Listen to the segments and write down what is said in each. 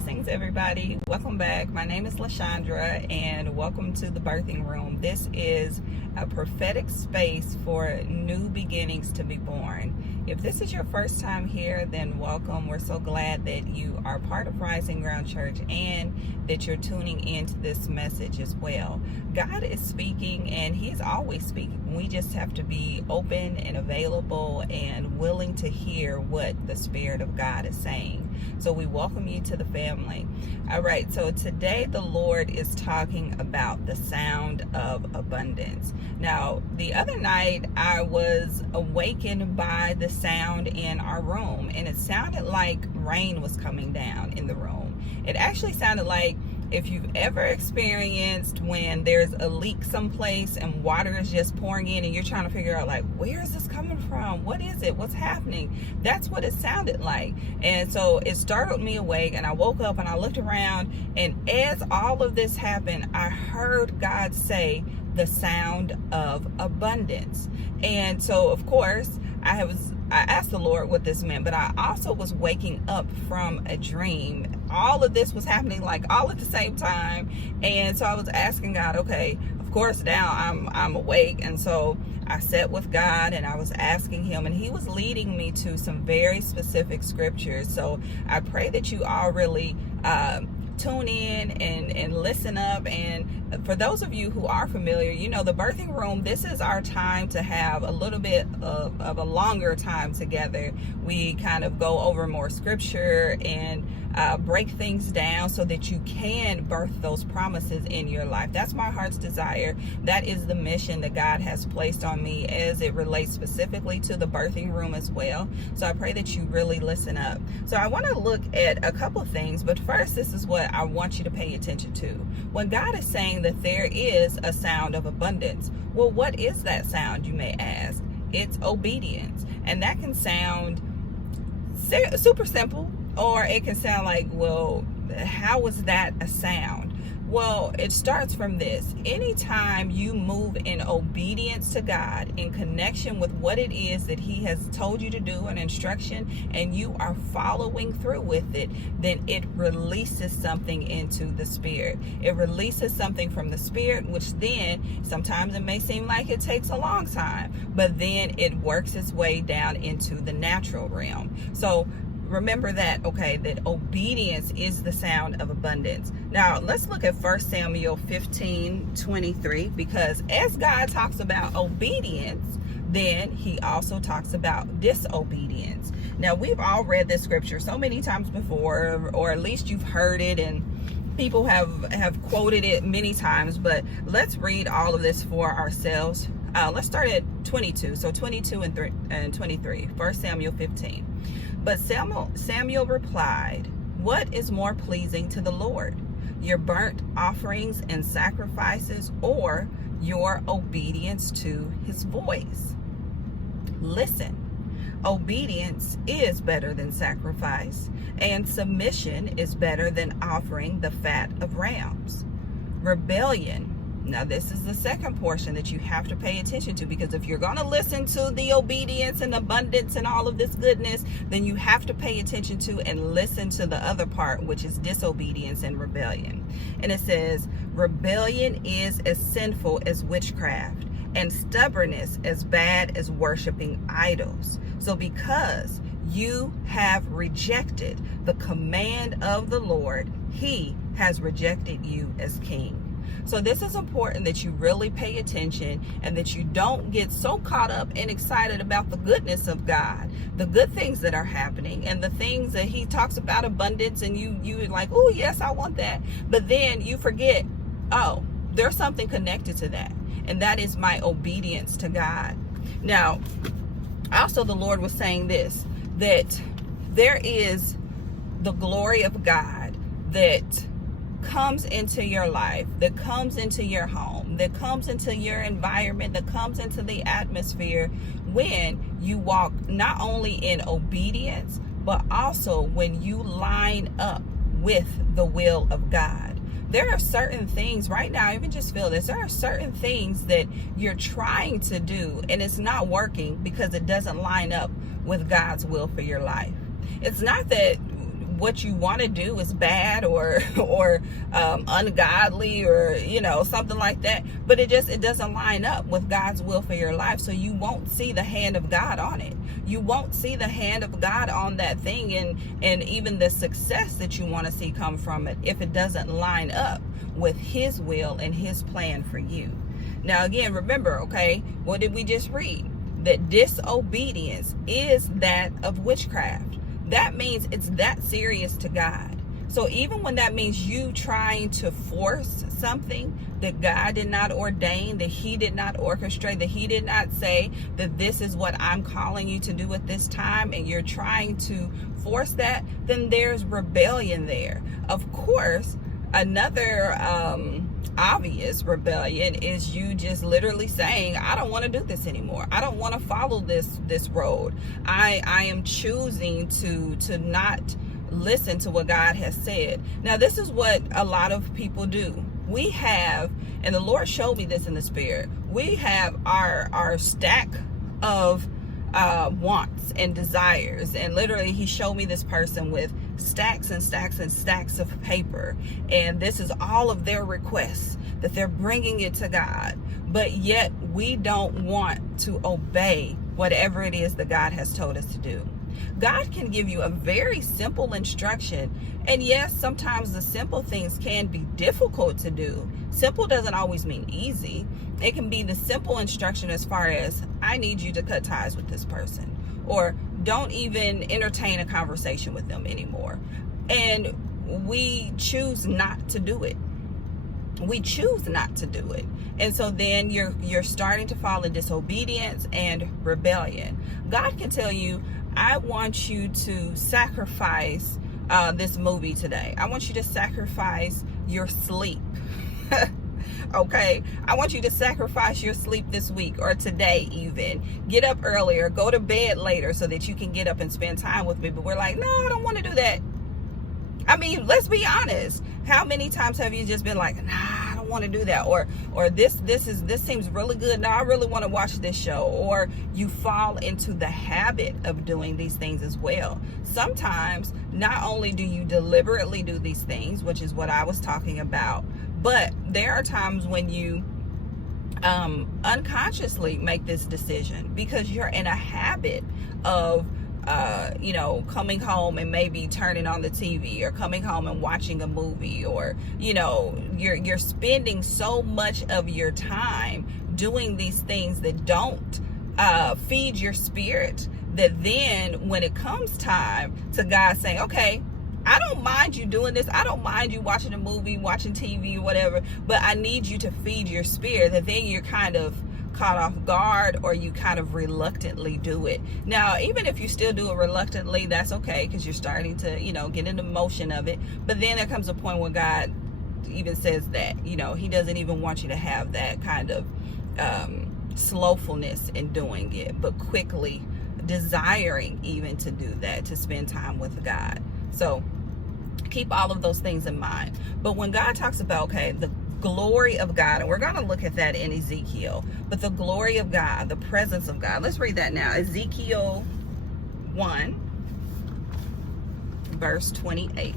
Blessings, everybody. Welcome back. My name is LaShaundra, and welcome to the birthing room. This is a prophetic space for new beginnings to be born. If this is your first time here, then welcome. We're so glad that you are part of Rising Ground Church and that you're tuning into this message as well. God is speaking, and He's always speaking. We just have to be open and available and willing to hear what the Spirit of God is saying. So we welcome you to the family. All right, so today the Lord is talking about the sound of abundance. Now, the other night I was awakened by the sound in our room, and it sounded like rain was coming down in the room. It actually sounded like if you've ever experienced when there's a leak someplace and water is just pouring in and you're trying to figure out, like, where is this coming from? What is it? What's happening? That's what it sounded like. And so it startled me awake, and I woke up and I looked around, and as all of this happened, I heard God say the sound of abundance. And so, of course, I asked the Lord what this meant, but I also was waking up from a dream. All of this was happening like all at the same time. And so I was asking God, okay, of course now I'm awake. And so I sat with God and I was asking Him, and He was leading me to some very specific scriptures. So I pray that you all really tune in and listen up. And for those of you who are familiar, you know, the birthing room, this is our time to have a little bit of a longer time together. We kind of go over more scripture and break things down so that you can birth those promises in your life. That's my heart's desire. That is the mission that God has placed on me as it relates specifically to the birthing room as well. So I pray that you really listen up. So I want to look at a couple things, but first, this is what I want you to pay attention to. When God is saying that there is a sound of abundance, well, what is that sound, you may ask? It's obedience. And that can sound super simple, or it can sound like, well, how is that a sound? Well, it starts from this. Anytime you move in obedience to God, in connection with what it is that He has told you to do, an instruction, and you are following through with it, then it releases something into the spirit. It releases something from the spirit, which then sometimes it may seem like it takes a long time, but then it works its way down into the natural realm. So remember that, okay, that obedience is the sound of abundance. Now, let's look at 1 Samuel 15:23, because as God talks about obedience, then He also talks about disobedience. Now, we've all read this scripture so many times before, or at least you've heard it, and people have quoted it many times, but let's read all of this for ourselves. Let's start at 22. So 22 and 23, 1 Samuel 15. But Samuel replied, "What is more pleasing to the Lord, your burnt offerings and sacrifices, or your obedience to His voice? Listen, obedience is better than sacrifice, and submission is better than offering the fat of rams. Rebellion." Now, this is the second portion that you have to pay attention to, because if you're going to listen to the obedience and abundance and all of this goodness, then you have to pay attention to and listen to the other part, which is disobedience and rebellion. And it says, "Rebellion is as sinful as witchcraft, and stubbornness as bad as worshiping idols. So because you have rejected the command of the Lord, He has rejected you as king." So this is important that you really pay attention, and that you don't get so caught up and excited about the goodness of God, the good things that are happening, and the things that He talks about abundance, and you're like, oh yes, I want that. But then you forget, oh, there's something connected to that, and that is my obedience to God. Now, also the Lord was saying this, that there is the glory of God that comes into your life, that comes into your home, that comes into your environment, that comes into the atmosphere when you walk not only in obedience, but also when you line up with the will of God. There are certain things right now, I even just feel this, there are certain things that you're trying to do and it's not working because it doesn't line up with God's will for your life. It's not that what you want to do is bad or ungodly, or something like that, but it doesn't line up with God's will for your life. So you won't see the hand of God on it. You won't see the hand of God on that thing, and even the success that you want to see come from it, if it doesn't line up with his will and his plan for you. Now again, remember, okay, what did we just read? That disobedience is that of witchcraft. That means it's that serious to God. So even when that means you trying to force something that God did not ordain, that he did not orchestrate, that he did not say that this is what I'm calling you to do at this time, and you're trying to force that, then there's rebellion there. Of course, another obvious rebellion is you just literally saying, I don't want to do this anymore. I don't want to follow this road. I am choosing to not listen to what God has said. Now, this is what a lot of people do. We have, and the Lord showed me this in the spirit, we have our stack of wants and desires, and literally he showed me this person with stacks and stacks and stacks of paper, and this is all of their requests that they're bringing it to God, but yet we don't want to obey whatever it is that God has told us to do. God can give you a very simple instruction, and yes, sometimes the simple things can be difficult to do. Simple doesn't always mean easy. It can be the simple instruction as far as, I need you to cut ties with this person, or don't even entertain a conversation with them anymore. And we choose not to do it. We choose not to do it. And so then you're starting to fall in disobedience and rebellion. God can tell you, I want you to sacrifice this movie today. I want you to sacrifice your sleep. Okay, I want you to sacrifice your sleep this week or today even. Get up earlier, go to bed later so that you can get up and spend time with me. But we're like, no, I don't want to do that. I mean, let's be honest. How many times have you just been like, nah, I don't want to do that, or this seems really good, now I really want to watch this show, or you fall into the habit of doing these things as well. Sometimes not only do you deliberately do these things, which is what I was talking about, but there are times when you unconsciously make this decision because you're in a habit of coming home and maybe turning on the TV, or coming home and watching a movie, or you're spending so much of your time doing these things that don't feed your spirit, that then when it comes time to God saying, okay, I don't mind you doing this, I don't mind you watching a movie, watching TV, whatever, but I need you to feed your spirit, that then you're kind of caught off guard, or you kind of reluctantly do it. Now, even if you still do it reluctantly, that's okay, because you're starting to get in the motion of it. But then there comes a point where God even says that he doesn't even want you to have that kind of slowfulness in doing it, but quickly desiring even to do that, to spend time with God. So keep all of those things in mind. But when God talks about, okay, the glory of God, and we're going to look at that in Ezekiel, but the glory of God, the presence of God, let's read that now. Ezekiel 1 verse 28.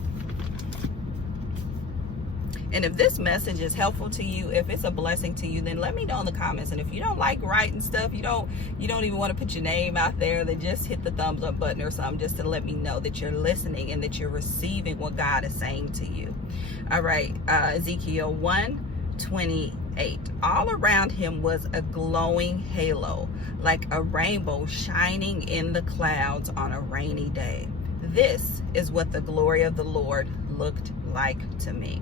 And if this message is helpful to you, if it's a blessing to you, then let me know in the comments. And if you don't like writing stuff, you don't even want to put your name out there, then just hit the thumbs up button or something, just to let me know that you're listening and that you're receiving what God is saying to you. All right, Ezekiel 1:28. All around him was a glowing halo, like a rainbow shining in the clouds on a rainy day. This is what the glory of the Lord looked like to me.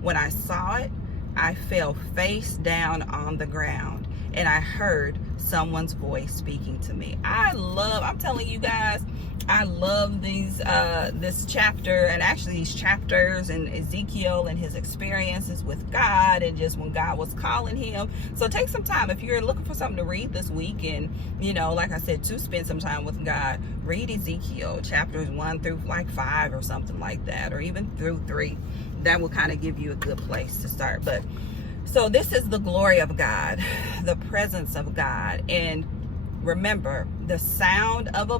When I saw it, I fell face down on the ground, and I heard someone's voice speaking to me. I'm telling you guys, I love this chapter, and actually these chapters, and Ezekiel and his experiences with God, and just when God was calling him. So take some time if you're looking for something to read this week, and like I said, to spend some time with God, read Ezekiel chapters 1 through 5 or something like that, or even through 3. That will kind of give you a good place to start. But so this is the glory of God, the presence of God. And Remember, the sound of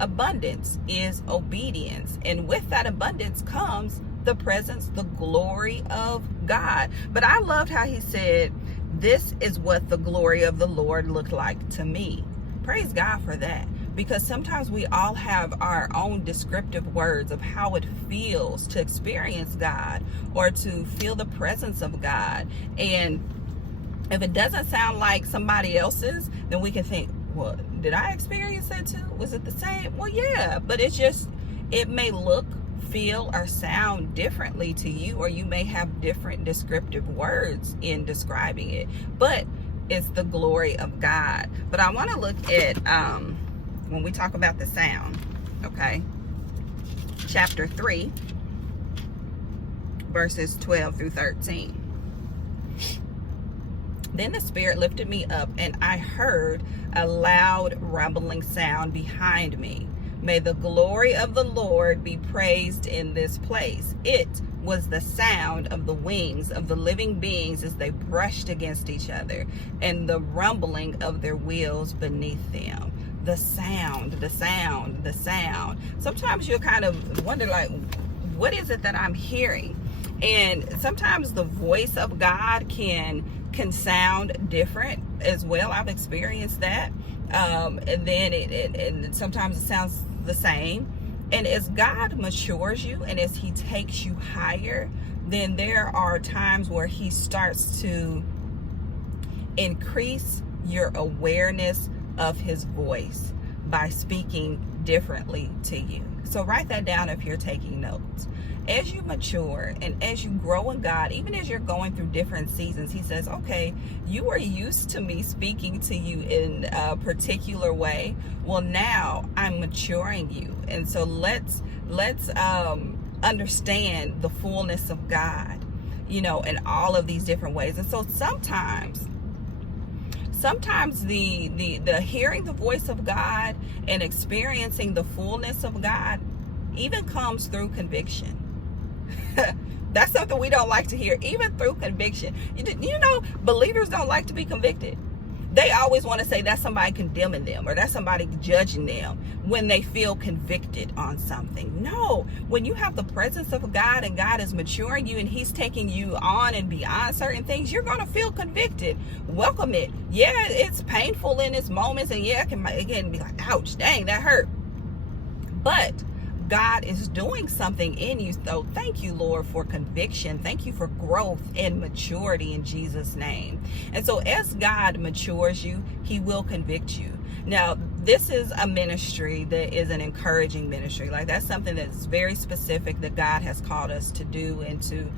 abundance is obedience. And with that abundance comes the presence, the glory of God. But I loved how he said, this is what the glory of the Lord looked like to me. Praise God for that. Because sometimes we all have our own descriptive words of how it feels to experience God or to feel the presence of God. And if it doesn't sound like somebody else's, then we can think, well, did I experience that too? Was it the same? Well, yeah, but it's just, it may look, feel, or sound differently to you, or you may have different descriptive words in describing it, but it's the glory of God. But I want to look at, when we talk about the sound, okay, chapter 3, verses 12 through 13. Then the Spirit lifted me up, and I heard a loud rumbling sound behind me. May the glory of the Lord be praised in this place. It was the sound of the wings of the living beings as they brushed against each other, and the rumbling of their wheels beneath them. The sound, the sound, the sound. Sometimes you'll kind of wonder, like, what is it that I'm hearing? And sometimes the voice of God can sound different as well. I've experienced that. And then and sometimes it sounds the same. And as God matures you and as he takes you higher, then there are times where he starts to increase your awareness of his voice by speaking differently to you. So write that down if you're taking notes. As you mature and as you grow in God, even as you're going through different seasons, he says, okay, you are used to me speaking to you in a particular way. Well, now I'm maturing you. And so let's understand the fullness of God, in all of these different ways. And so sometimes the hearing the voice of God and experiencing the fullness of God even comes through conviction. That's something we don't like to hear, even through conviction. Believers don't like to be convicted. They always want to say that's somebody condemning them or that's somebody judging them when they feel convicted on something. No, when you have the presence of God and God is maturing you and he's taking you on and beyond certain things, you're going to feel convicted. Welcome it. Yeah, it's painful in its moments, and yeah, it can be like, ouch, dang, that hurt. But God is doing something in you. So thank you, Lord, for conviction. Thank you for growth and maturity in Jesus' name. And so as God matures you, he will convict you. Now, this is a ministry that is an encouraging ministry. Like, that's something that's very specific that God has called us to do and to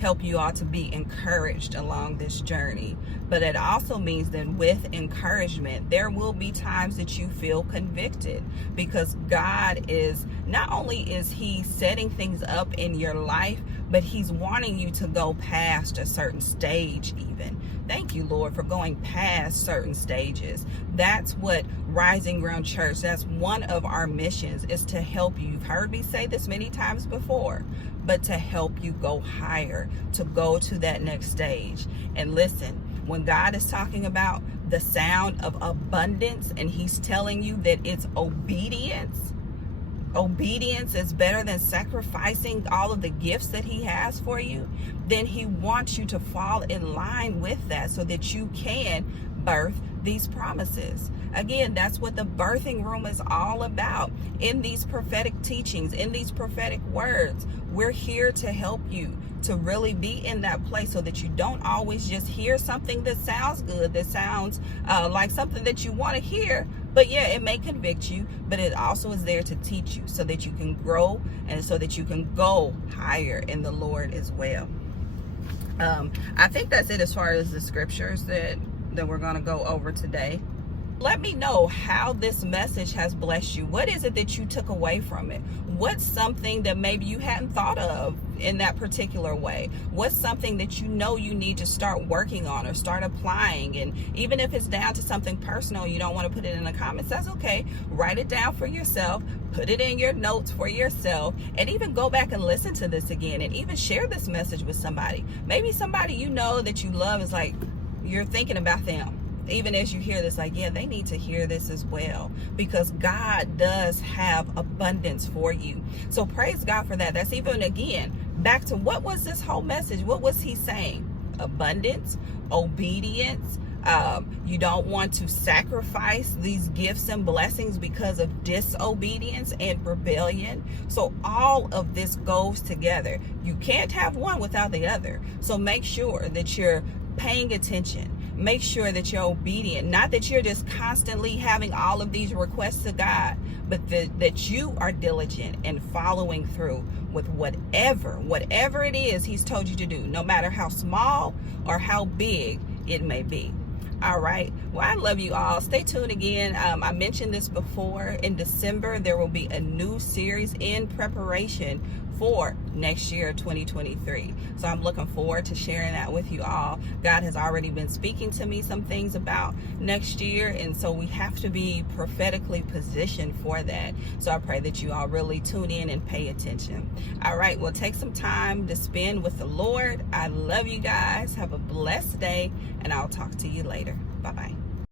help you all to be encouraged along this journey. But it also means that with encouragement, there will be times that you feel convicted, because God is, not only is he setting things up in your life, but he's wanting you to go past a certain stage even. Thank you, Lord, for going past certain stages. That's what Rising Ground Church, that's one of our missions, is to help you. You've heard me say this many times before, but to help you go higher, to go to that next stage. And listen, when God is talking about the sound of abundance and he's telling you that it's obedience is better than sacrificing all of the gifts that he has for you, then he wants you to fall in line with that so that you can birth these promises. Again, that's what the birthing room is all about. In these prophetic teachings, in these prophetic words, we're here to help you to really be in that place so that you don't always just hear something that sounds good, that sounds like something that you want to hear. But yeah, it may convict you, but it also is there to teach you so that you can grow and so that you can go higher in the Lord as well. I think that's it as far as the scriptures that we're going to go over today. Let me know how this message has blessed you. What is it that you took away from it? What's something that maybe you hadn't thought of in that particular way? What's something that you know you need to start working on or start applying? And even if it's down to something personal, you don't want to put it in the comments, that's okay. Write it down for yourself. Put it in your notes for yourself, and even go back and listen to this again, and even share this message with somebody. Maybe somebody you know that you love is like, you're thinking about them. even as you hear this, like, yeah, they need to hear this as well, because God does have abundance for you. So praise God for that. That's even, again, back to what was this whole message? What was he saying? Abundance, obedience. You don't want to sacrifice these gifts and blessings because of disobedience and rebellion. So all of this goes together. You can't have one without the other. So make sure that you're paying attention. Make sure that you're obedient. Not that you're just constantly having all of these requests to God, but that you are diligent and following through with whatever it is he's told you to do, no matter how small or how big it may be. All right. Well, I love you all. Stay tuned again. I mentioned this before. In December, there will be a new series in preparation for next year, 2023. So I'm looking forward to sharing that with you all. God has already been speaking to me some things about next year, and so we have to be prophetically positioned for that. So I pray that you all really tune in and pay attention. All right. Well, take some time to spend with the Lord. I love you guys. Have a blessed day, and I'll talk to you later. Bye-bye.